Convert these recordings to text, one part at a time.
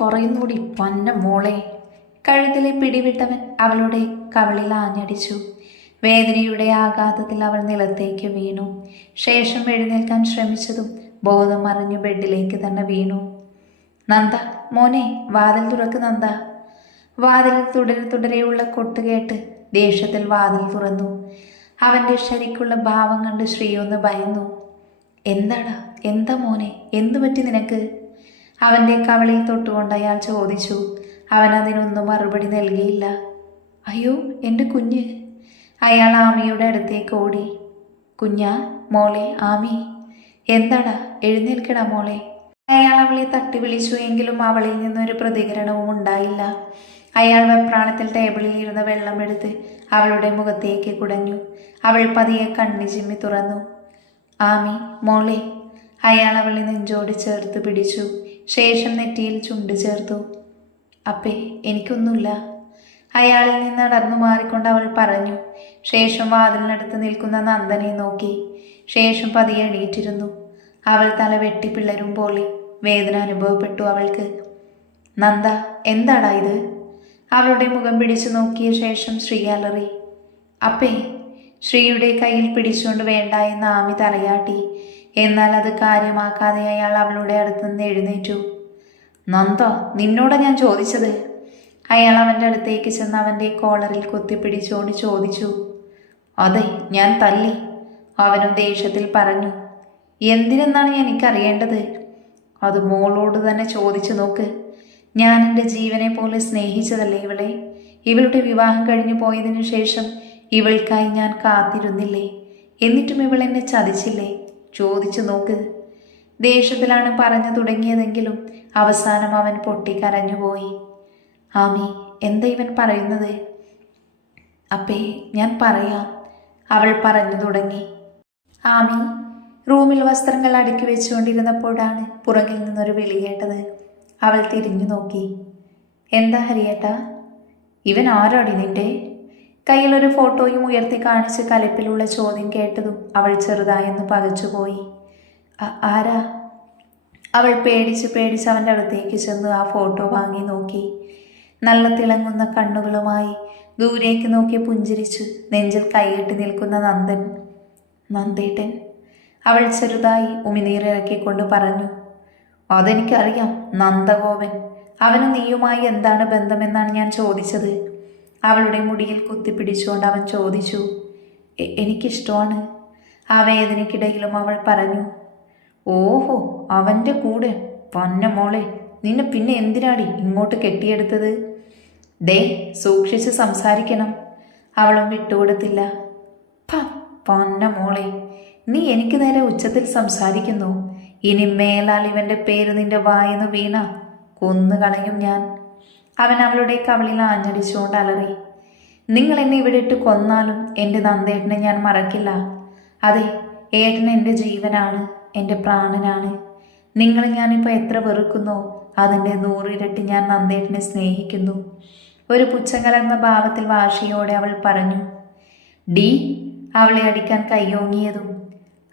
പറയുന്നൂടി പൊന്ന മോളെ. കഴുത്തിലെ പിടിവിട്ടവൻ അവളുടെ കവളിൽ ആഞ്ഞടിച്ചു. വേദനയുടെ ആഘാതത്തിൽ അവൾ നിലത്തേക്ക് വീണു. ശേഷം എഴുന്നേൽക്കാൻ ശ്രമിച്ചതും ബോധം മറിഞ്ഞു ബെഡിലേക്ക് തന്നെ വീണു. നന്ദ മോനെ വാതിൽ തുറക്ക് നന്ദ. വാതിൽ തുടരെ തുടരെയുള്ള കൊട്ടുകേട്ട് ദേഷ്യത്തിൽ വാതിൽ തുറന്നു. അവന്റെ ശരിക്കുള്ള ഭാവം കണ്ട് ശ്രീ ഒന്ന് ഭയന്നു. എന്താടാ? എന്താ മോനെ? എന്തു പറ്റി നിനക്ക്? അവന്റെ കവളിൽ തൊട്ടുകൊണ്ട് അയാൾ ചോദിച്ചു അവൻ അതിനൊന്നും മറുപടി നൽകിയില്ല. അയ്യോ എന്റെ കുഞ്ഞ്. അയാൾ ആമിയുടെ അടുത്തേക്ക് ഓടി. കുഞ്ഞാ മോളെ ആമി എന്താടാ? എഴുന്നേൽക്കടാ മോളെ. അയാൾ അവളെ തട്ടി വിളിച്ചു എങ്കിലും അവളിൽ നിന്നൊരു പ്രതികരണവും ഉണ്ടായില്ല. അയാൾ വെപ്രാണത്തിൽ ടേബിളിൽ ഇരുന്ന വെള്ളമെടുത്ത് അവളുടെ മുഖത്തേക്ക് കുടഞ്ഞു. അവൾ പതിയെ കണ്ണി ചിമ്മി തുറന്നു. ആമി മോളെ. അയാൾ അവളെ നെഞ്ചോട് ചേർത്ത് പിടിച്ചു. ശേഷം നെറ്റിയിൽ ചുണ്ട് ചേർത്തു. അപ്പേ എനിക്കൊന്നുമില്ല. അയാളിൽ നിന്ന് നടന്നു മാറിക്കൊണ്ട് അവൾ പറഞ്ഞു. ശേഷം വാതിലിനടുത്ത് നിൽക്കുന്ന നന്ദനെ നോക്കി. ശേഷം പതിയെ എണീറ്റിരുന്നു. അവൾ തല വെട്ടിപ്പിള്ളരും പോലെ വേദന അനുഭവപ്പെട്ടു അവൾക്ക്. നന്ദ എന്താടാ ഇത്? അവളുടെ മുഖം പിടിച്ചു നോക്കിയ ശേഷം ശ്രീ അലറി. അപ്പേ ശ്രീയുടെ കയ്യിൽ പിടിച്ചുകൊണ്ട് വേണ്ട എന്ന് ആമി തലയാട്ടി. എന്നാൽ അത് കാര്യമാക്കാതെ അയാൾ അവളുടെ അടുത്ത് നിന്ന് എഴുന്നേറ്റു. നന്ദോ നിന്നോടാ ഞാൻ ചോദിച്ചത്? അയാൾ അവന്റെ അടുത്തേക്ക് ചെന്ന് അവന്റെ കോളറിൽ കുത്തിപ്പിടിച്ചുകൊണ്ട് ചോദിച്ചു. അതെ ഞാൻ തല്ലി അവനും ദേഷ്യത്തിൽ പറഞ്ഞു. എന്തിനെന്നാണ് എനിക്കറിയേണ്ടത്? അത് മോളോട് തന്നെ ചോദിച്ചു നോക്ക്. ഞാൻ എന്റെ ജീവനെ പോലെ സ്നേഹിച്ചതല്ലേ ഇവളെ? ഇവളുടെ വിവാഹം കഴിഞ്ഞു പോയതിനു ശേഷം ഇവൾക്കായി ഞാൻ കാത്തിരുന്നില്ലേ? എന്നിട്ടും ഇവൾ എന്നെ ചതിച്ചില്ലേ? ചോദിച്ചു നോക്ക്. ദേഷ്യത്തിലാണ് പറഞ്ഞു തുടങ്ങിയതെങ്കിലും അവസാനം അവൻ പൊട്ടി കരഞ്ഞുപോയി. ആമി എന്താ ഇവൻ പറയുന്നത്? അപ്പേ ഞാൻ പറയാം. അവൾ പറഞ്ഞു തുടങ്ങി. ആമി റൂമിൽ വസ്ത്രങ്ങൾ അടുക്കി വെച്ചുകൊണ്ടിരുന്നപ്പോഴാണ് പുറകിൽ നിന്നൊരു വിളി കേട്ടത്. അവൾ തിരിഞ്ഞു നോക്കി. എന്താ ഹരിയേട്ടാ? ഇവൻ ആരാടി നിന്റെ? കയ്യിലൊരു ഫോട്ടോയും ഉയർത്തി കാണിച്ച് കലിപ്പിലുള്ള ചോദ്യം കേട്ടതും അവൾ ചെറുതായെന്ന് പകച്ചുപോയി. "അ- ആരാ? അവൾ പേടിച്ച് പേടിച്ച് അവന്റെ അടുത്തേക്ക് ചെന്ന് ആ ഫോട്ടോ വാങ്ങി നോക്കി. നല്ല തിളങ്ങുന്ന കണ്ണുകളുമായി ദൂരേക്ക് നോക്കി പുഞ്ചിരിച്ചു നെഞ്ചിൽ കൈയിട്ട് നിൽക്കുന്ന നന്ദൻ നന്ദേട്ടൻ അവൾ ചെറുതായി ഉമിനീറിറക്കിക്കൊണ്ട് പറഞ്ഞു. അതെനിക്കറിയാം നന്ദഗോപൻ. അവന് നീയുമായി എന്താണ് ബന്ധമെന്നാണ് ഞാൻ ചോദിച്ചത്. അവളുടെ മുടിയിൽ കുത്തിപ്പിടിച്ചുകൊണ്ട് അവൻ ചോദിച്ചു "എ- എനിക്കിഷ്ടമാണ്. ആ വേദനയ്ക്കിടയിലും അവൾ പറഞ്ഞു ഓഹോ അവന്റെ കൂടെ. പൊന്ന മോളെ നിന്നെ പിന്നെ എന്തിനാടി ഇങ്ങോട്ട് കെട്ടിയെടുത്തത്? ദേ സൂക്ഷിച്ച് സംസാരിക്കണം. അവളും വിട്ടുകൊടുത്തില്ല. പ പൊന്ന മോളെ നീ എനിക്ക് നേരെ ഉച്ചത്തിൽ സംസാരിക്കുന്നു. ഇനി മേലാൽ ഇവന്റെ പേര് നിന്റെ വായെന്ന് വീണ കൊന്നു കളയും ഞാൻ. അവൻ അവളുടെ കവളിൽ ആഞ്ഞടിച്ചുകൊണ്ട് അലറി നിങ്ങൾ എന്നെ ഇവിടെ ഇട്ട് കൊന്നാലും എന്റെ നന്ദേട്ടനെ ഞാൻ മറക്കില്ല. അതെ ഏട്ടൻ എന്റെ ജീവനാണ് എന്റെ പ്രാണനാണ്. നിങ്ങൾ ഞാനിപ്പോൾ എത്ര വെറുക്കുന്നോ അതിന്റെ നൂറിരട്ടി ഞാൻ നന്ദേട്ടനെ സ്നേഹിക്കുന്നു. ഒരു പുച്ഛം കലർന്ന ഭാവത്തിൽ വാശിയോടെ അവൾ പറഞ്ഞു ഡി അവളെ അടിക്കാൻ കയ്യോങ്ങിയതും.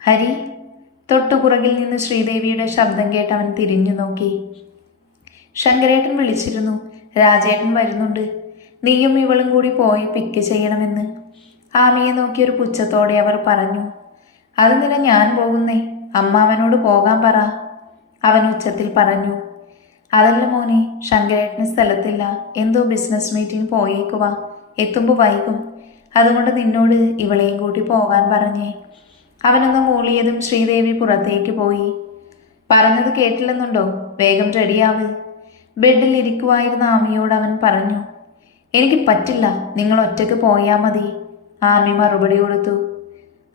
ഹരി തൊട്ടുപുറകിൽ നിന്ന് ശ്രീദേവിയുടെ ശബ്ദം കേട്ട് അവൻ തിരിഞ്ഞു നോക്കി. ശങ്കരേട്ടൻ വിളിച്ചിരുന്നു രാജേട്ടൻ വരുന്നുണ്ട്. നീയും ഇവളും കൂടി പോയി പിക്ക് ചെയ്യണമെന്ന്. ആമിയെ നോക്കിയൊരു പുച്ഛത്തോടെ അവർ പറഞ്ഞു. അത് നില ഞാൻ പോകുന്നേ. അമ്മാവനോട് പോകാൻ പറ. അവൻ ഉച്ചത്തിൽ പറഞ്ഞു. അതല്ല മോനെ ശങ്കരേട്ടന് സ്ഥലത്തില്ല. എന്തോ ബിസിനസ് മീറ്റിംഗ് പോയേക്കുവാ. എത്തുമ്പോൾ വൈകും. അതുകൊണ്ട് നിന്നോട് ഇവളെയും കൂട്ടി പോകാൻ പറഞ്ഞേ. അവനൊന്ന് മൂളിയതും ശ്രീദേവി പുറത്തേക്ക് പോയി. പറഞ്ഞത് കേട്ടില്ലെന്നുണ്ടോ? വേഗം റെഡിയാവ് ബെഡിൽ ഇരിക്കുവായിരുന്ന ആമിയോട് അവൻ പറഞ്ഞു എനിക്ക് പറ്റില്ല നിങ്ങൾ ഒറ്റയ്ക്ക് പോയാൽ മതി ആമി മറുപടി കൊടുത്തു.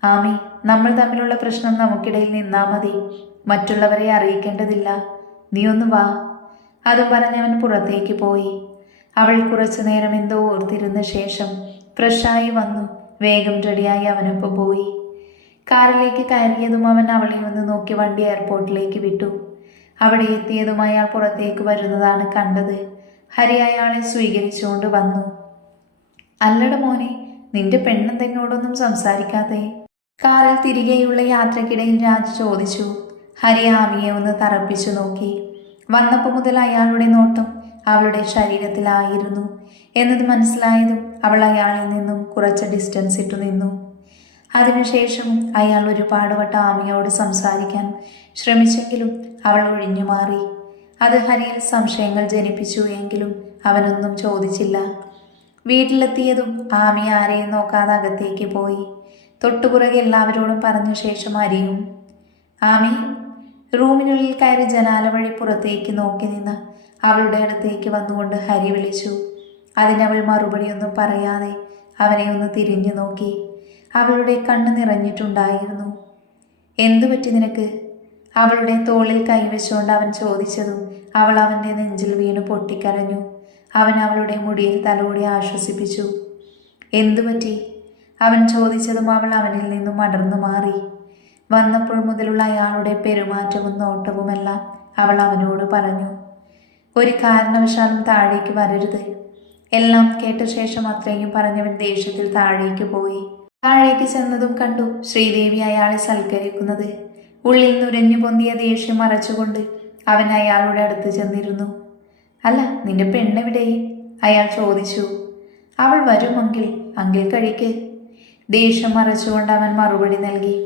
ആമി നമ്മൾ തമ്മിലുള്ള പ്രശ്നം നമുക്കിടയിൽ നിന്നാ മതി മറ്റുള്ളവരെ അറിയിക്കേണ്ടതില്ല നീ ഒന്ന് വാ അത് പറഞ്ഞവൻ പുറത്തേക്ക് പോയി. അവൾ കുറച്ചു നേരം എന്തോ ഓർത്തിരുന്ന ശേഷം ഫ്രഷായി വന്നു വേഗം റെഡിയായി അവനൊപ്പം പോയി. കാറിലേക്ക് കയറിയതും അവൻ അവളെ ഒന്ന് നോക്കി വണ്ടി എയർപോർട്ടിലേക്ക് വിട്ടു. അവിടെ എത്തിയതും അയാൾ പുറത്തേക്ക് വരുന്നതാണ് കണ്ടത്. ഹരി അയാളെ സ്വീകരിച്ചുകൊണ്ട് വന്നു. അല്ലട മോനെ നിന്റെ പെണ്ണെന്തെന്നോടൊന്നും സംസാരിക്കാതെ കാറിൽ തിരികെയുള്ള യാത്രക്കിടയിൽ രാജ് ചോദിച്ചു. ഹരി ആമിയെ ഒന്ന് തറപ്പിച്ചു നോക്കി. വന്നപ്പോൾ മുതൽ അയാളുടെ നോട്ടം അവളുടെ ശരീരത്തിലായിരുന്നു. എന്നത് മനസ്സിലായതും അവൾ അയാളിൽ നിന്നും കുറച്ച് ഡിസ്റ്റൻസ് ഇട്ടു നിന്നു. അതിനുശേഷം അയാൾ ഒരുപാട് വട്ടം ആമിയോട് സംസാരിക്കാൻ ശ്രമിച്ചെങ്കിലും അവൾ ഒഴിഞ്ഞു മാറി. അത് ഹരിയിൽ സംശയങ്ങൾ ജനിപ്പിച്ചു എങ്കിലും അവനൊന്നും ചോദിച്ചില്ല. വീട്ടിലെത്തിയതും ആമി ആരെയും നോക്കാതെ അകത്തേക്ക് പോയി. തൊട്ടുപുറകെ എല്ലാവരോടും പറഞ്ഞ ശേഷം അരിയും ആമി റൂമിനുള്ളിൽ കയറി ജനാല വഴി പുറത്തേക്ക് നോക്കി നിന്ന് അവളുടെ അടുത്തേക്ക് വന്നുകൊണ്ട് ഹരി വിളിച്ചു. അതിനവൾ മറുപടിയൊന്നും പറയാതെ അവനെ ഒന്ന് തിരിഞ്ഞു നോക്കി. അവളുടെ കണ്ണ് നിറഞ്ഞിട്ടുണ്ടായിരുന്നു. എന്തു പറ്റി നിനക്ക്? അവളുടെ തോളിൽ കൈവച്ചുകൊണ്ട് അവൻ ചോദിച്ചതും അവൾ അവന്റെ നെഞ്ചിൽ വീണ് പൊട്ടിക്കരഞ്ഞു. അവൻ അവളുടെ മുടിയിൽ തലോടി ആശ്വസിപ്പിച്ചു. എന്തു പറ്റി? അവൻ ചോദിച്ചതും അവൾ അവനിൽ നിന്നും അടർന്നു മാറി. വന്നപ്പോൾ മുതലുള്ള അയാളുടെ പെരുമാറ്റവും നോട്ടവുമെല്ലാം അവൾ അവനോട് പറഞ്ഞു. ഒരു കാരണവശാലും താഴേക്ക് വരരുത്. എല്ലാം കേട്ട ശേഷം അത്രയും പറഞ്ഞവൻ ദേഷ്യത്തിൽ താഴേക്ക് പോയി. താഴേക്ക് ചെന്നതും കണ്ടു ശ്രീദേവി അയാളെ സൽക്കരിക്കുന്നത്. ഉള്ളിൽ നുരഞ്ഞു പൊന്തിയ ദേഷ്യം മറച്ചുകൊണ്ട് അവൻ അയാളുടെ അടുത്ത് ചെന്നിരുന്നു. അല്ല നിന്റെ പെണ്ണെവിടെ? അയാൾ ചോദിച്ചു. അവൾ വരുമെങ്കിൽ അങ്കിൽ കഴിക്ക്. ദേഷ്യം മറച്ചുകൊണ്ട് അവൻ മറുപടി നൽകി.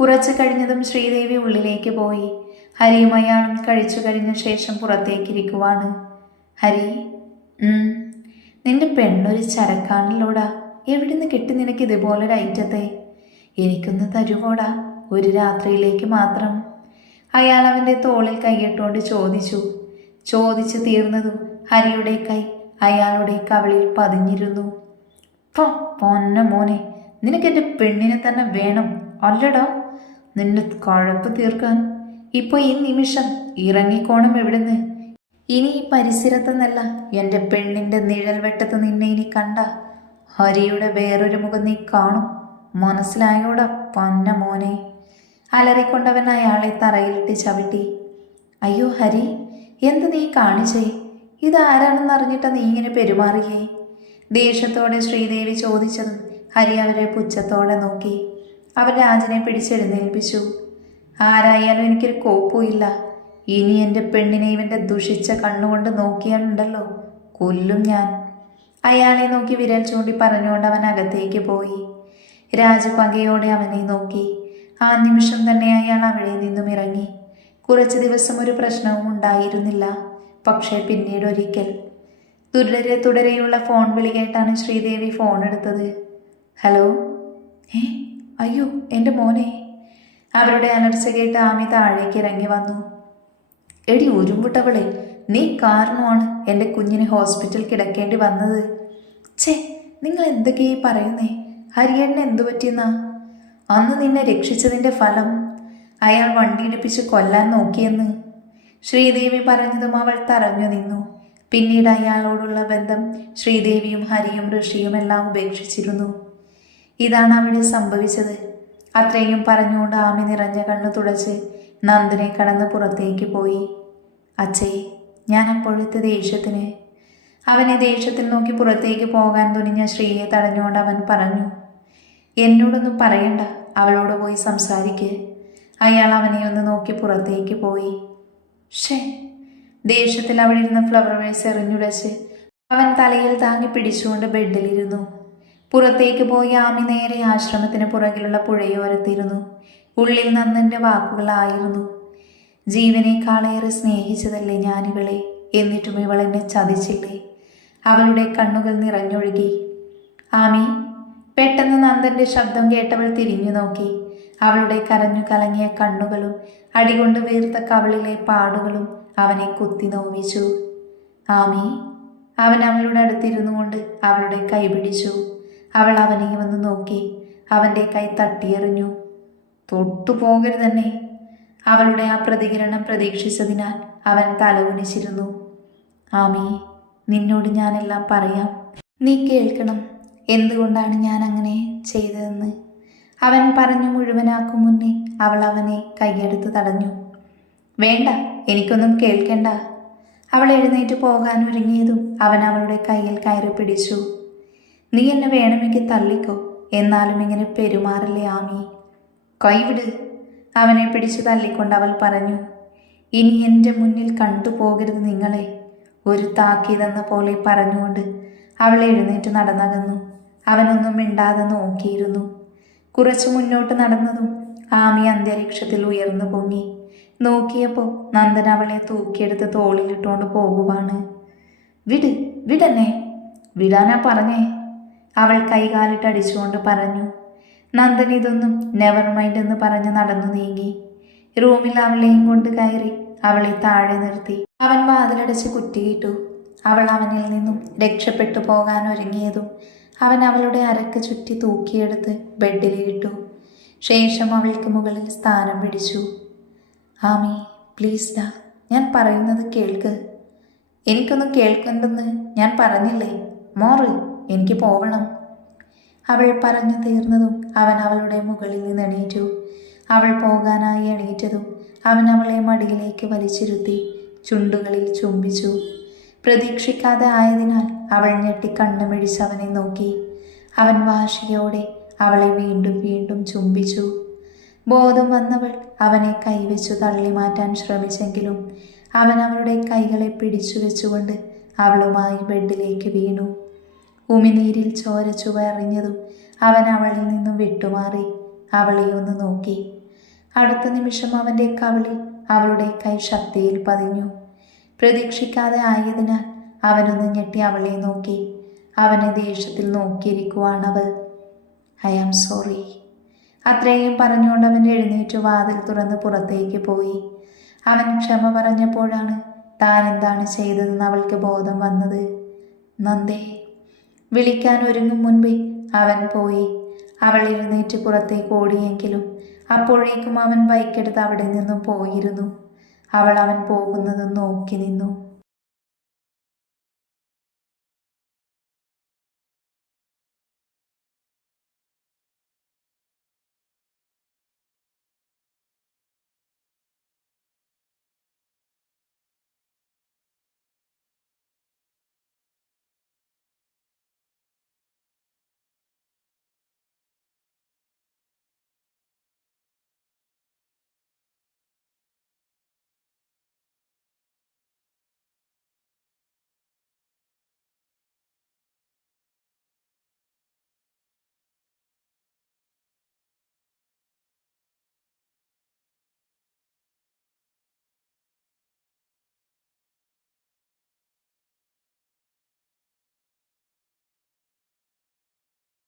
കുറച്ചു കഴിഞ്ഞതും ശ്രീദേവി ഉള്ളിലേക്ക് പോയി. ഹരിയും അയാളും കഴിച്ചു കഴിഞ്ഞ ശേഷം പുറത്തേക്കിരിക്കുവാണ്. ഹരി നിന്റെ പെണ്ണൊരു ചരക്കാണല്ലോടാ. എവിടുന്ന് കിട്ടി നിനക്ക് ഇതുപോലൊരു ഐറ്റത്തെ? എനിക്കൊന്ന് തരുവോടാ ഒരു രാത്രിയിലേക്ക് മാത്രം. അയാൾ അവന്റെ തോളിൽ കൈയിട്ടുകൊണ്ട് ചോദിച്ചു. ചോദിച്ചു തീർന്നതും ഹരിയുടെ കൈ അയാളുടെ കവിളിൽ പതിഞ്ഞിരുന്നു. പൊന്ന മോനെ നിനക്ക് എന്റെ പെണ്ണിനെ തന്നെ വേണം അല്ലടോ. നിന്റെ കുഴപ്പ് തീർക്കാൻ. ഇപ്പൊ ഈ നിമിഷം ഇറങ്ങിക്കോണം എവിടുന്ന് ഇനി ഈ പരിസരത്തെന്നല്ല എന്റെ പെണ്ണിന്റെ നിഴൽ വെട്ടത്ത് നിന്നെ ഇനി കണ്ട. ഹരിയുടെ വേറൊരു മുഖം നീ കാണും. മനസ്സിലായോട പന്ന മോനെ. അലറിക്കൊണ്ടവൻ അയാളെ തറയിലിട്ട് ചവിട്ടി. അയ്യോ ഹരി എന്ത് നീ കാണിച്ചേ? ഇതാരാണെന്ന് അറിഞ്ഞിട്ട് നീ ഇങ്ങനെ പെരുമാറിയേ? ദേഷ്യത്തോടെ ശ്രീദേവി ചോദിച്ചതും ഹരി അവരെ പുച്ഛത്തോടെ നോക്കി. അവൻ രാജനെ പിടിച്ചെഴുന്നേൽപ്പിച്ചു. ആരായാലും എനിക്കൊരു കോപ്പുമില്ല ഇനി എന്റെ പെണ്ണിനെ ഇവന്റെ ദുഷിച്ച കണ്ണുകൊണ്ട് നോക്കിയാലുണ്ടല്ലോ. കൊല്ലും ഞാൻ. അയാളെ നോക്കി വിരൽ ചൂണ്ടി പറഞ്ഞുകൊണ്ട് അവൻ അകത്തേക്ക് പോയി. രാജു പകയോടെ അവനെ നോക്കി. ആ നിമിഷം തന്നെ അയാൾ അവിടെ നിന്നും ഇറങ്ങി. കുറച്ച് ദിവസം ഒരു പ്രശ്നവും ഉണ്ടായിരുന്നില്ല. പക്ഷേ പിന്നീട് ഒരിക്കൽ. തുടരെ തുടരെയുള്ള ഫോൺ വിളി കേട്ടാണ് ശ്രീദേവി ഫോൺ എടുത്തത്. ഹലോ? ഏ? അയ്യോ എന്റെ മോനെ. അവരുടെ അലർച്ച കേട്ട് ആമി താഴേക്ക് ഇറങ്ങി വന്നു. എടി ഉരുമ്പുട്ടവളെ നീ കാരണമാണ് എന്റെ കുഞ്ഞിനെ ഹോസ്പിറ്റൽ കിടക്കേണ്ടി വന്നത്. ഛേ നിങ്ങൾ എന്തൊക്കെയാ ഈ പറയുന്നേ? ഹരിയേട്ടന് എന്തു പറ്റിയെന്നാ? അന്ന് നിന്നെ രക്ഷിച്ചതിന്റെ ഫലം അയാൾ വണ്ടിയിടിപ്പിച്ച് കൊല്ലാൻ നോക്കിയെന്ന്. ശ്രീദേവി പറഞ്ഞതും അവൾ തറഞ്ഞു നിന്നു. പിന്നീട് അയാളോടുള്ള ബന്ധം ശ്രീദേവിയും ഹരിയും ഋഷിയും എല്ലാം ഉപേക്ഷിച്ചിരുന്നു. ഇതാണ് അവിടെ സംഭവിച്ചത്. അത്രയും പറഞ്ഞുകൊണ്ട് ആമി നിറഞ്ഞ കണ്ണു തുടച്ച് നന്ദനെ കടന്ന് പുറത്തേക്ക് പോയി. അച്ഛേ ഞാൻ അപ്പോഴത്തെ ദേഷ്യത്തിന്. അവനെ ദേഷ്യത്തിൽ നോക്കി പുറത്തേക്ക് പോകാൻ തുനിഞ്ഞ ശ്രീയെ തടഞ്ഞുകൊണ്ട് അവൻ പറഞ്ഞു എന്നോടൊന്നും പറയണ്ട. അവളോട് പോയി സംസാരിക്ക്. അയാൾ അവനെ ഒന്ന് നോക്കി പുറത്തേക്ക് പോയി. ഷേ ദേഷ്യത്തിൽ അവിടെ ഇരുന്ന ഫ്ലവർ വേഴ്സ് എറിഞ്ഞുടച്ച് അവൻ തലയിൽ താങ്ങി പിടിച്ചുകൊണ്ട് ബെഡിലിരുന്നു. പുറത്തേക്ക് പോയി ആമി നേരെ ആശ്രമത്തിന് പുറകിലുള്ള പുഴയോരത്തിരുന്നു. ഉള്ളിൽ നന്ദന്റെ വാക്കുകളായിരുന്നു. ജീവനേക്കാളേറെ സ്നേഹിച്ചതല്ലേ ഞാനിവളെ? എന്നിട്ടും ഇവൾ എന്നെ ചതിച്ചില്ലേ? അവളുടെ കണ്ണുകൾ നിറഞ്ഞൊഴുകി. ആമി പെട്ടെന്ന് നന്ദന്റെ ശബ്ദം കേട്ടവൾ തിരിഞ്ഞു നോക്കി. അവളുടെ കരഞ്ഞു കലങ്ങിയ കണ്ണുകളും അടികൊണ്ട് വീർത്ത കവളിലെ പാടുകളും അവനെ കുത്തി നോവിച്ചു. ആമി അവൻ അവളുടെ അടുത്തിരുന്നു കൊണ്ട് അവളുടെ കൈ പിടിച്ചു. അവൾ അവനെ വന്ന് നോക്കി. അവന്റെ കൈ തട്ടിയെറിഞ്ഞു. തൊട്ടു പോകരുതന്നെ അവളുടെ ആ പ്രതികരണം പ്രതീക്ഷിച്ചതിനാൽ അവൻ തലകുനിച്ചിരുന്നു. ആമി നിന്നോട് ഞാനെല്ലാം പറയാം. നീ കേൾക്കണം. എന്തുകൊണ്ടാണ് ഞാൻ അങ്ങനെ ചെയ്തതെന്ന്? അവൻ പറഞ്ഞു മുഴുവനാക്കും മുന്നേ അവൾ അവനെ കൈയെടുത്ത് തടഞ്ഞു. വേണ്ട എനിക്കൊന്നും കേൾക്കണ്ട. അവൾ എഴുന്നേറ്റ് പോകാൻ ഒരുങ്ങിയതും അവൻ അവളുടെ കയ്യിൽ കയറി പിടിച്ചു. നീ എന്നെ വേണമെങ്കിൽ തള്ളിക്കോ. എന്നാലും ഇങ്ങനെ പെരുമാറില്ലേ ആമി? കൈവിട്. അവനെ പിടിച്ചു തള്ളിക്കൊണ്ട് അവൾ പറഞ്ഞു ഇനി എന്റെ മുന്നിൽ കണ്ടുപോകരുത് നിങ്ങളെ ഒരു താക്കീതെന്ന പോലെ പറഞ്ഞുകൊണ്ട് അവൾ എഴുന്നേറ്റ് നടന്നകന്നു. അവനൊന്നും മിണ്ടാതെ നോക്കിയിരുന്നു. കുറച്ചു മുന്നോട്ട് നടന്നതും ആമി അന്തരീക്ഷത്തിൽ ഉയർന്നു പൊങ്ങി. നോക്കിയപ്പോൾ നന്ദൻ അവളെ തൂക്കിയെടുത്ത് തോളിലിട്ടുകൊണ്ട് പോകുവാണ്. വിട് വിടന്നെ വിടാനാ പറഞ്ഞേ അവൾ കൈകാലിട്ട് അടിച്ചുകൊണ്ട് പറഞ്ഞു. നന്ദൻ ഇതൊന്നും നെവർ മൈൻഡ് എന്ന് പറഞ്ഞ് നടന്നു നീങ്ങി. റൂമിൽ അവളെയും കൊണ്ട് കയറി അവളെ താഴെ നിർത്തി. അവൻ വാതിലടച്ച് കുറ്റിയിട്ടു. അവൾ അവനിൽ നിന്നും രക്ഷപ്പെട്ടു പോകാൻ ഒരുങ്ങിയതും അവൻ അവളുടെ അരക്ക് ചുറ്റി തൂക്കിയെടുത്ത് ബെഡിലിട്ടു ശേഷം അവൾക്ക് മുകളിൽ സ്ഥാനം പിടിച്ചു. ആമി പ്ലീസ് ഡാ ഞാൻ പറയുന്നത് കേൾക്ക്. എനിക്കൊന്നും കേൾക്കണ്ടെന്ന് ഞാൻ പറഞ്ഞില്ലേ? മോറ് എനിക്ക് പോവണം. അവൾ പറഞ്ഞു തീർന്നതും അവൻ അവളുടെ മുകളിൽ നിന്ന് എണീറ്റു. അവൾ പോകാനായി എണീറ്റതും അവൻ അവളെ മടിയിലേക്ക് വലിച്ചിരുത്തി ചുണ്ടുകളിൽ ചുംബിച്ചു. പ്രതീക്ഷിക്കാതെ ആയതിനാൽ അവൾ ഞെട്ടി കണ്ണുമിഴിച്ച് അവനെ നോക്കി. അവൻ വാശിയോടെ അവളെ വീണ്ടും വീണ്ടും ചുംബിച്ചു. ബോധം വന്നവൾ അവനെ കൈവച്ചു തള്ളി മാറ്റാൻ ശ്രമിച്ചെങ്കിലും അവൻ അവളുടെ കൈകളെ പിടിച്ചു വെച്ചുകൊണ്ട് അവളുമായി ബെഡിലേക്ക് വീണു. ഉമിനീരിൽ ചോര ചുവറിഞ്ഞതും അവൻ അവളിൽ നിന്നും വിട്ടുമാറി അവളെ ഒന്ന് നോക്കി. അടുത്ത നിമിഷം അവന്റെ കവിളിൽ അവളുടെ കൈ ശക്തിയിൽ പതിഞ്ഞു. പ്രതീക്ഷിക്കാതെ ആയതിനാൽ അവനൊന്ന് ഞെട്ടി അവളെ നോക്കി. അവനെ ദേഷ്യത്തിൽ നോക്കിയിരിക്കുവാണവൾ ഐ ആം സോറി. അത്രയും പറഞ്ഞുകൊണ്ട് അവൻ എഴുന്നേറ്റ് വാതിൽ തുറന്ന് പുറത്തേക്ക് പോയി. അവൻ ക്ഷമ പറഞ്ഞപ്പോഴാണ് താൻ എന്താണ് ചെയ്തതെന്ന് അവൾക്ക് ബോധം വന്നത്. നന്ദേ വിളിക്കാൻ ഒരുങ്ങും മുൻപേ അവൻ പോയി. അവൾ എഴുന്നേറ്റ് പുറത്തേക്ക് ഓടിയെങ്കിലും അപ്പോഴേക്കും അവൻ ബൈക്കെടുത്ത് അവിടെ നിന്നും പോയിരുന്നു. അവൾ അവൻ പോകുന്നത് നോക്കി നിന്നു.